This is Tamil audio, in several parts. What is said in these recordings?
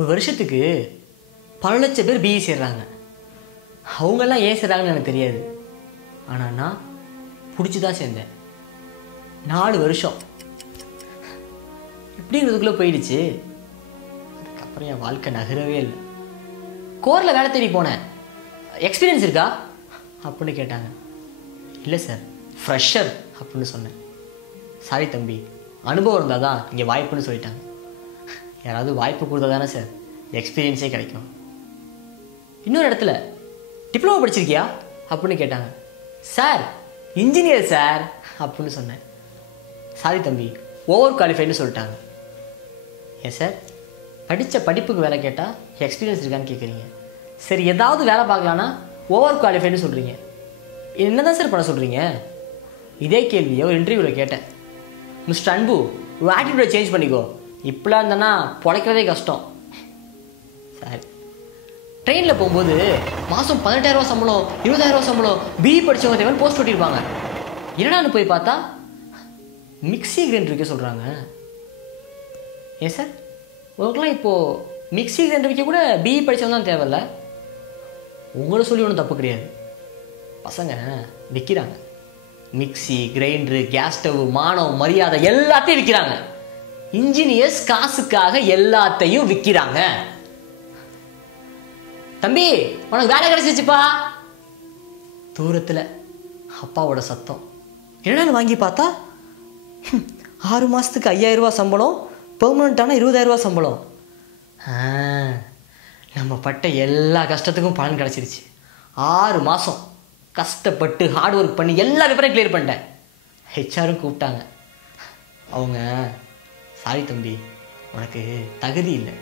ஒரு வருஷத்துக்கு பல லட்சம் பேர் பிஇ சேர்றாங்க. அவங்கெல்லாம் ஏன் சேர்றாங்கன்னு எனக்கு தெரியாது. ஆனால் நான் பிடிச்சி தான் சேர்ந்தேன். 4 வருஷம் எப்படிங்கிறதுக்குள்ளே போயிடுச்சு. அதுக்கப்புறம் என் வாழ்க்கை நகரவே இல்லை. கோரில் வேலை தேடி போனேன். எக்ஸ்பீரியன்ஸ் இருக்கா அப்படின்னு கேட்டாங்க. இல்லை சார், ஃப்ரெஷர் அப்படின்னு சொன்னேன். சாரி தம்பி, அனுபவம் இருந்தால் தான் இங்கே வாய்ப்புன்னு சொல்லிட்டாங்க. யாராவது வாய்ப்பு கொடுத்தா தானே சார் எக்ஸ்பீரியன்ஸே கிடைக்கும். இன்னொரு இடத்துல டிப்ளமோ படிச்சிருக்கியா அப்படின்னு கேட்டாங்க. சார் இன்ஜினியர் சார் அப்படின்னு சொன்னேன். சாரி தம்பி, ஓவர் குவாலிஃபைடுன்னு சொல்லிட்டாங்க. ஏன் சார், படித்த படிப்புக்கு வேலை கேட்டால் எக்ஸ்பீரியன்ஸ் இருக்கான்னு கேட்குறீங்க. சரி, ஏதாவது வேலை பார்க்கலான்னா ஓவர் குவாலிஃபைடுன்னு சொல்கிறீங்க. என்ன தான் சார் பண்ண சொல்கிறீங்க? இதே கேள்வியை ஒரு இன்டர்வியூவில் கேட்டேன். மிஸ்டர் அன்பு, ஒரு ஆட்டிடியூடை சேஞ்ச் பண்ணிக்கோ, இப்படிலாம் இருந்தேன்னா பிழைக்கிறதே கஷ்டம். சார், ட்ரெயினில் போகும்போது மாதம் 18,000 சம்பளம், 20,000 சம்பளம், பிஇ படித்தவங்க தேவைன்னு போஸ்ட் ஓட்டியிருப்பாங்க. என்னடான்னு போய் பார்த்தா மிக்சி கிரைண்டர் விற்க சொல்கிறாங்க. ஏன் சார், உங்களுக்குலாம் இப்போது மிக்சி கிரைண்டர் விற்க கூட பிஇ படித்தவங்க தான் தேவையில்ல. உங்களை சொல்லி ஒன்றும் தப்பு கிடையாது. பசங்க விற்கிறாங்க. மிக்சி கிரைண்டரு, கேஸ் ஸ்டவ், மானம் மரியாதை எல்லாத்தையும் விற்கிறாங்க. இன்ஜினியர்ஸ் காசுக்காக எல்லாத்தையும் விற்கிறாங்க. தம்பி, உனக்கு வேலை கிடைச்சிச்சுப்பா. தூரத்தில் அப்பாவோட சத்தம். என்னன்னு வாங்கி பார்த்தா 6 மாதத்துக்கு 5,000 ரூபா சம்பளம், பெர்மனண்ட்டான 20,000 ரூபா சம்பளம். நம்ம பட்ட எல்லா கஷ்டத்துக்கும் பலன் கிடச்சிருச்சு. 6 மாதம் கஷ்டப்பட்டு ஹார்ட் ஒர்க் பண்ணி எல்லா பேப்பரையும் கிளியர் பண்ணிட்டேன். ஹெச்ஆரும் கூப்பிட்டாங்க. அவங்க, சாரி தம்பி, உனக்கு தகுதி இல்லை,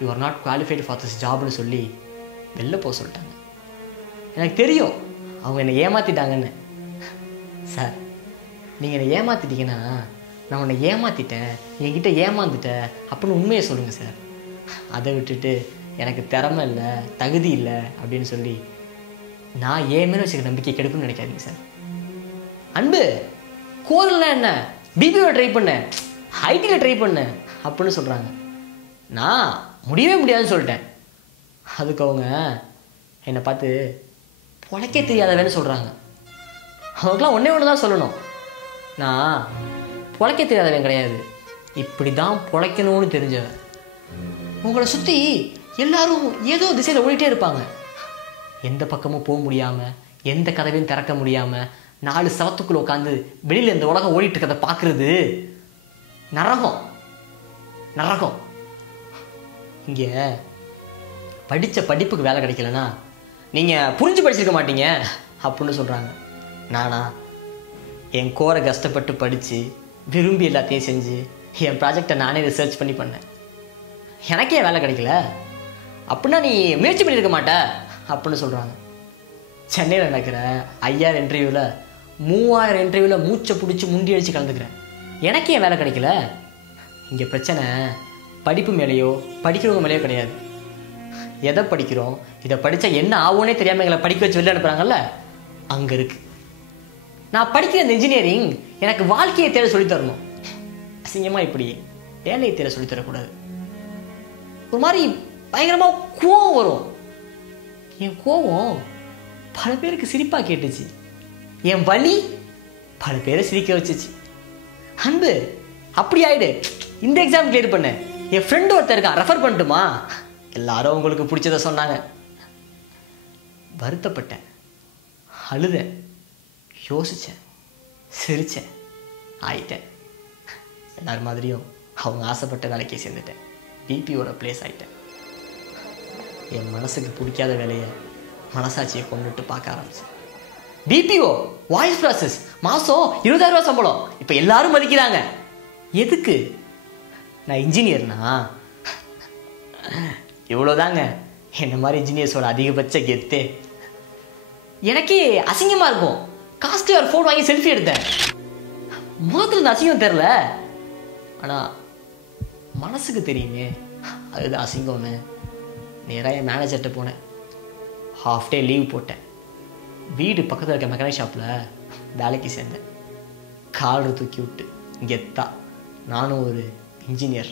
you are not qualified for this ஜாப்னு சொல்லி வெளில போக சொல்லிட்டாங்க. எனக்கு தெரியும் அவங்க என்னை ஏமாற்றிட்டாங்கன்னு. சார், நீங்கள் என்னை ஏமாற்றிட்டீங்கன்னா நான் உன்னை ஏமாற்றிட்டேன், என்கிட்ட ஏமாந்துட்டேன் அப்படின்னு உண்மையை சொல்லுங்கள் சார். அதை விட்டுட்டு எனக்கு திறமை இல்லை, தகுதி இல்லை அப்படின்னு சொல்லி நான் ஏன் மேலே வச்சுக்க நம்பிக்கை கெடுக்குன்னு நினைக்காதீங்க சார். அன்பு, கோரில்னா என்ன, பிபிஓவில் ட்ரை பண்ணேன், ஐடியில் ட்ரை பண்ணேன் அப்படின்னு சொல்கிறாங்க. நான் முடியவே முடியாதுன்னு சொல்லிட்டேன். அதுக்கு அவங்க என்னை பார்த்து பொழைக்க தெரியாதவன்னு சொல்கிறாங்க. அவங்களுக்குலாம் ஒன்று தான் சொல்லணும், நான் பொழைக்க தெரியாதவன் கிடையாது, இப்படி தான் பொழைக்கணும்னு தெரிஞ்சவன். உங்களை சுற்றி எல்லாரும் ஏதோ திசையில் ஓடிட்டே இருப்பாங்க. எந்த பக்கமும் போக முடியாமல், எந்த கதவையும் திறக்க முடியாமல் 4 சவத்துக்குள்ளே உட்காந்து வெளியில் இந்த உலகம் ஓடிட்டு இருக்கிறத பார்க்குறது நரகம். நரகம். இங்கே படித்த படிப்புக்கு வேலை கிடைக்கலன்னா நீங்கள் புரிஞ்சு படிச்சிருக்க மாட்டீங்க அப்படின்னு சொல்கிறாங்க. நானா என் கோரை கஷ்டப்பட்டு படித்து விரும்பி எல்லாத்தையும் செஞ்சு என் ப்ராஜெக்டை நானே ரிசர்ச் பண்ணி பண்ணேன். எனக்கே வேலை கிடைக்கல அப்படின்னா நீ முயற்சி பண்ணியிருக்க மாட்ட அப்படின்னு சொல்கிறாங்க. சென்னையில் நடக்கிற 5,000 இன்டர்வியூவில் 3,000 இன்டர்வியூவில் மூச்சை பிடிச்சி முண்டி அடித்து கலந்துக்கிறேன். எனக்கே ஏன் வேலை கிடைக்கல? இங்கே பிரச்சனை படிப்பு மேலேயோ படிக்கிறவங்க மேலேயோ கிடையாது. எதை படிக்கிறோம், இதை படித்தா என்ன ஆகும்னே தெரியாமல் எங்களை படிக்க வச்சு வெளில அனுப்புகிறாங்கல்ல, அங்கே இருக்குது. நான் படிக்கிற இந்த இன்ஜினியரிங் எனக்கு வாழ்க்கையை தேட சொல்லித்தரணும். அசிங்கமாக இப்படி வேலையை தேட சொல்லித்தரக்கூடாது. ஒரு மாதிரி பயங்கரமாக கோவம் வரும். என் கோவம் பல பேருக்கு சிரிப்பாக கேட்டுச்சு. என் வலி பல பேரை சிரிக்க வச்சுச்சு. அன்பு, அப்படி ஆயிடு, இந்த எக்ஸாம் கிளியர் பண்ண, என் ஃப்ரெண்டு ஒருத்தர் இருக்கான், ரெஃபர் பண்ணட்டுமா? எல்லாரும் உங்களுக்கு பிடிச்சதை சொன்னாங்க. வருத்தப்பட்டேன், அழுதேன், யோசித்தேன், சிரித்தேன், ஆயிட்டேன். எல்லார் மாதிரியும் அவங்க ஆசைப்பட்ட வேலைக்கே சேர்ந்துட்டேன். பிபிஓட பிளேஸ் ஆகிட்டேன். என் மனசுக்கு பிடிக்காத வேலையை மனசாட்சியை கொண்டுட்டு பார்க்க ஆரம்பிச்சேன். பிபிஓ வாய்ஸ் ப்ராசஸ், மாதம் 20,000 ரூபா சம்பளம். இப்போ எல்லாரும் மதிக்கிறாங்க. எதுக்கு? நான் இன்ஜினியர்னா இவ்வளோதாங்க. என்ன மாதிரி இன்ஜினியர்ஸோட அதிகபட்ச கெத்தே. எனக்கே அசிங்கமாக இருக்கும். காஸ்ட்லி ஒரு ஃபோன் வாங்கி செல்ஃபி எடுத்தேன். முகத்தில் இந்த அசிங்கம் தெரில, ஆனால் மனசுக்கு தெரியுமே அதுதான் அசிங்கம்னு. நேராக என் மேனேஜர்கிட்ட போனேன். ஹாஃப் டே லீவ் போட்டேன். வீடு பக்கத்தில் இருக்க மெக்கானிக் ஷாப்பில் வேலைக்கு சேர்ந்தேன். காலரை தூக்கி விட்டு கெத்தா, நானும் ஒரு இன்ஜினியர்.